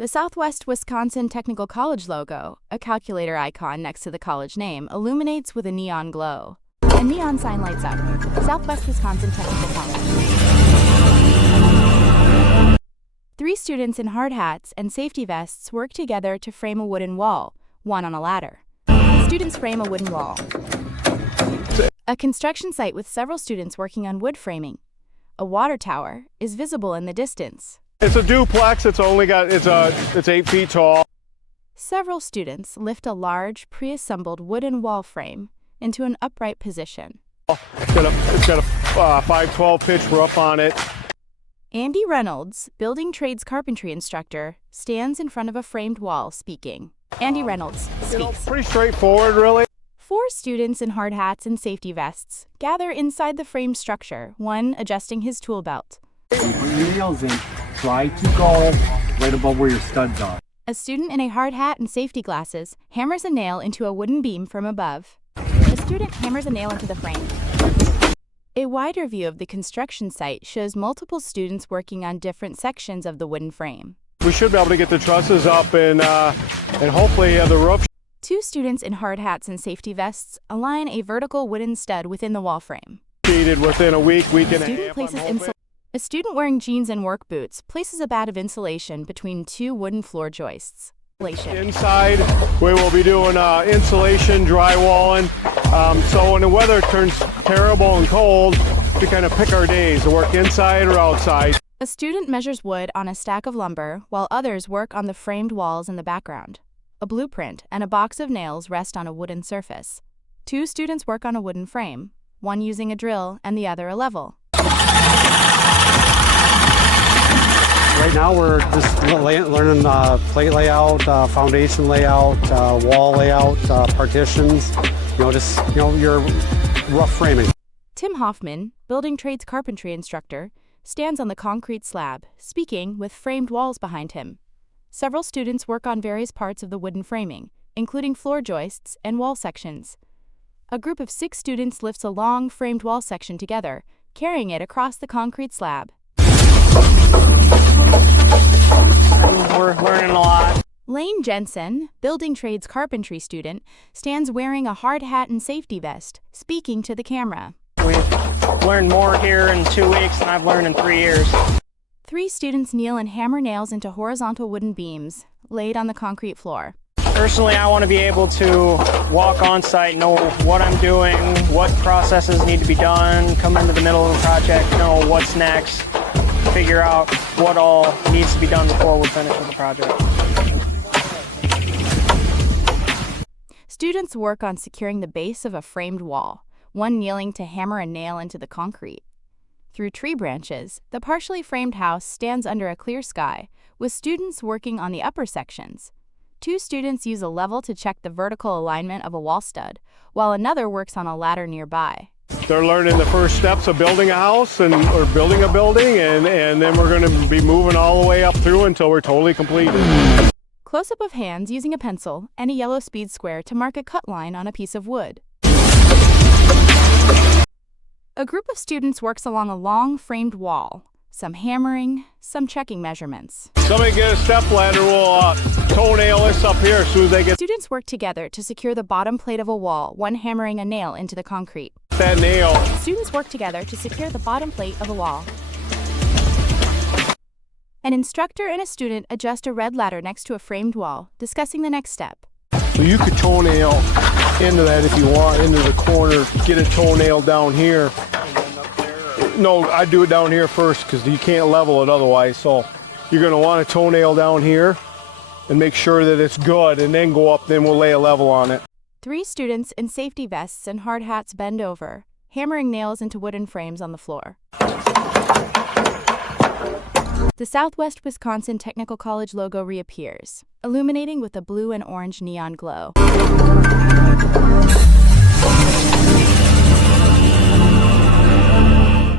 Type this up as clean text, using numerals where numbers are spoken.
The Southwest Wisconsin Technical College logo, a calculator icon next to the college name, illuminates with a neon glow. A neon sign lights up. Southwest Wisconsin Technical College. 3 students in hard hats and safety vests work together to frame a wooden wall, one on a ladder. Students frame a wooden wall. A construction site with several students working on wood framing. A water tower is visible in the distance. It's a duplex. It's 8 feet tall. Several students lift a large, pre-assembled wooden wall frame into an upright position. It's got a 512 pitch roof on it. Andy Reynolds, building trades carpentry instructor, stands in front of a framed wall speaking. Andy Reynolds speaks. Pretty straightforward, really. 4 students in hard hats and safety vests gather inside the framed structure, one adjusting his tool belt. Put your nails in. Try to go right above where your studs are. A student in a hard hat and safety glasses hammers a nail into a wooden beam from above. A student hammers a nail into the frame. A wider view of the construction site shows multiple students working on different sections of the wooden frame. We should be able to get the trusses up and hopefully have the roof. 2 students in hard hats and safety vests align a vertical wooden stud within the wall frame. Completed within a week and a half. A student wearing jeans and work boots places a bat of insulation between 2 wooden floor joists. Inside, we will be doing insulation, drywalling. So when the weather turns terrible and cold, we kind of pick our days to work inside or outside. A student measures wood on a stack of lumber while others work on the framed walls in the background. A blueprint and a box of nails rest on a wooden surface. 2 students work on a wooden frame, one using a drill and the other a level. Right now we're just learning plate layout, foundation layout, wall layout, partitions, your rough framing. Tim Hoffman, building trades carpentry instructor, stands on the concrete slab, speaking with framed walls behind him. Several students work on various parts of the wooden framing, including floor joists and wall sections. A group of 6 students lifts a long framed wall section together, carrying it across the concrete slab. We're learning a lot. Lane Jensen, building trades carpentry student, stands wearing a hard hat and safety vest, speaking to the camera. We've learned more here in 2 weeks than I've learned in 3 years. 3 students kneel and hammer nails into horizontal wooden beams laid on the concrete floor. Personally, I want to be able to walk on site, know what I'm doing, what processes need to be done, come into the middle of the project, know what's next, figure out what all needs to be done before we're finished with the project. Students work on securing the base of a framed wall, one kneeling to hammer a nail into the concrete. Through tree branches, the partially framed house stands under a clear sky, with students working on the upper sections. 2 students use a level to check the vertical alignment of a wall stud, while another works on a ladder nearby. They're learning the first steps of building a house or building a building, and then we're going to be moving all the way up through until we're totally completed. Close-up of hands using a pencil and a yellow speed square to mark a cut line on a piece of wood. A group of students works along a long framed wall, some hammering, some checking measurements. Somebody get a step ladder, we'll toenail this up here as soon as they get Students work together to secure the bottom plate of a wall, one hammering a nail into the concrete. that nail. Students work together to secure the bottom plate of a wall. An instructor and a student adjust a red ladder next to a framed wall, discussing the next step. So you could toenail into that if you want, into the corner, get a toenail down here. No, I do it down here first because you can't level it otherwise. So you're going to want a toenail down here and make sure that it's good, and then go up, then we'll lay a level on it. 3 students in safety vests and hard hats bend over, hammering nails into wooden frames on the floor. The Southwest Wisconsin Technical College logo reappears, illuminating with a blue and orange neon glow.